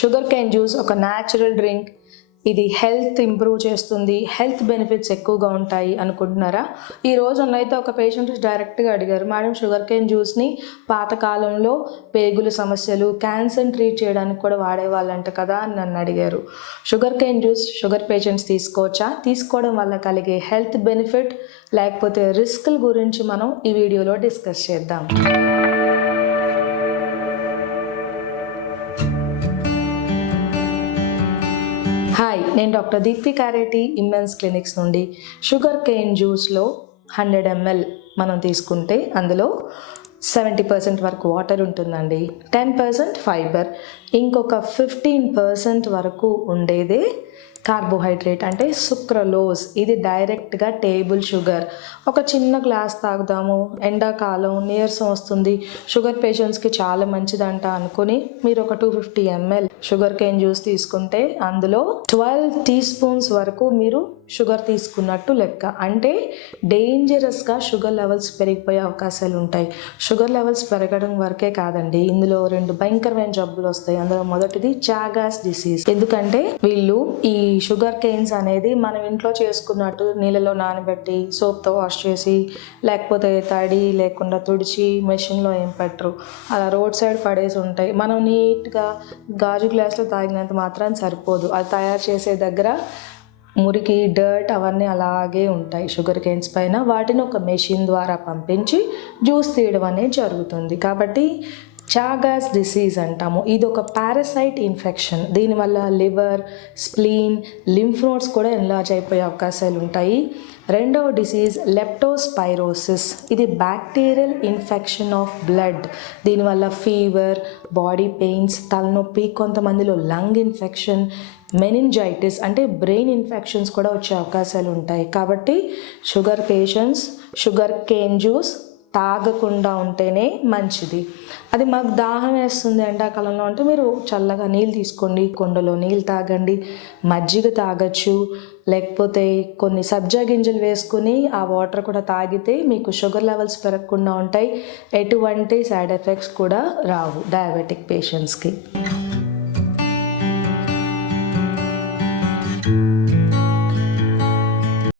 Sugar cane juice ఒక natural drink. ఇది health improve చేస్తుంది, హెల్త్ బెనిఫిట్స్ ఎక్కువగా ఉంటాయి అనుకుంటున్నారా? ఈ రోజు నన్నైతే ఒక పేషెంట్ డైరెక్ట్గా అడిగారు, మేడం షుగర్ కేన్ జ్యూస్ని పాతకాలంలో పేగుల సమస్యలు, క్యాన్సర్ ట్రీట్ చేయడానికి కూడా వాడేవాళ్ళంట కదా అని నన్ను అడిగారు. Sugar cane juice sugar patients తీసుకోవచ్చా? తీసుకోవడం వల్ల కలిగే హెల్త్ బెనిఫిట్ లేకపోతే రిస్క్ల గురించి మనం ఈ వీడియోలో డిస్కస్ చేద్దాం. హాయ్, నేను డాక్టర్ దీప్తి కారేటి, ఇమ్మెన్స్ క్లినిక్స్ నుండి. షుగర్ కేన్ జ్యూస్లో 100 ml మనం తీసుకుంటే అందులో 70% వరకు వాటర్ ఉంటుందండి, 10% ఫైబర్, ఇంకొక 15% వరకు ఉండేదే కార్బోహైడ్రేట్ అంటే సుక్రలోజ్. ఇది డైరెక్ట్గా టేబుల్ షుగర్. ఒక చిన్న గ్లాస్ తాగుదాము, ఎండాకాలం నీరసం వస్తుంది, షుగర్ పేషెంట్స్కి చాలా మంచిదంట అనుకుని మీరు ఒక 250 ml షుగర్ కేన్ జ్యూస్ తీసుకుంటే అందులో 12 teaspoons వరకు మీరు షుగర్ తీసుకున్నట్టు లెక్క. అంటే డేంజరస్గా షుగర్ లెవెల్స్ పెరిగిపోయే అవకాశాలు ఉంటాయి. షుగర్ లెవెల్స్ పెరగడం వరకే కాదండి, ఇందులో 2 భయంకరమైన జబ్బులు వస్తాయి. అందులో మొదటిది చాగాస్ డిసీజ్. ఎందుకంటే వీళ్ళు ఈ షుగర్ కేన్స్ అనేది మనం ఇంట్లో చేసుకున్నట్టు నీళ్ళలో నానబెట్టి సోప్తో వాష్ చేసి లేకపోతే తడి లేకుండా తుడిచి మెషిన్లో ఏం పెట్టరు, అలా రోడ్ సైడ్ పడేసి ఉంటాయి. మనం నీట్గా గాజు గ్లాస్లో తాగినంత మాత్రం సరిపోదు, అది తయారు చేసే దగ్గర మురికి, డర్ట్ అవన్నీ అలాగే ఉంటాయి షుగర్ కేన్స్ పైన. వాటిని ఒక మెషిన్ ద్వారా పంపించి జ్యూస్ తీయడం అనేది జరుగుతుంది. కాబట్టి చాగాస్ డిసీజ్ అంటాము. ఇది ఒక పారాసైట్ ఇన్ఫెక్షన్. దీనివల్ల లివర్, స్ప్లీన్, లింఫ్ నోడ్స్ కూడా ఎన్లార్జ్ అయిపోయే అవకాశాలు ఉంటాయి. రెండవ డిసీజ్ లెప్టోస్పైరోసిస్. ఇది బ్యాక్టీరియల్ ఇన్ఫెక్షన్ ఆఫ్ బ్లడ్. దీనివల్ల ఫీవర్, బాడీ పెయిన్స్, తలనొప్పి, కొంతమందిలో లంగ్ ఇన్ఫెక్షన్, మెనింజైటిస్ అంటే బ్రెయిన్ ఇన్ఫెక్షన్స్ కూడా వచ్చే అవకాశాలు ఉంటాయి. కాబట్టి sugar patients sugar cane juice తాగకుండా ఉంటేనే మంచిది. అది మాకు దాహం వేస్తుంది ఎండాకాలంలో అంటే మీరు చల్లగా నీళ్ళు తీసుకోండి, కొండలో నీళ్ళు తాగండి, మజ్జిగ తాగచ్చు, లేకపోతే కొన్ని సబ్జా గింజలు వేసుకుని ఆ వాటర్ కూడా తాగితే మీకు షుగర్ లెవెల్స్ పెరగకుండా ఉంటాయి. ఎటువంటి సైడ్ ఎఫెక్ట్స్ కూడా రావు డయాబెటిక్ పేషెంట్స్కి.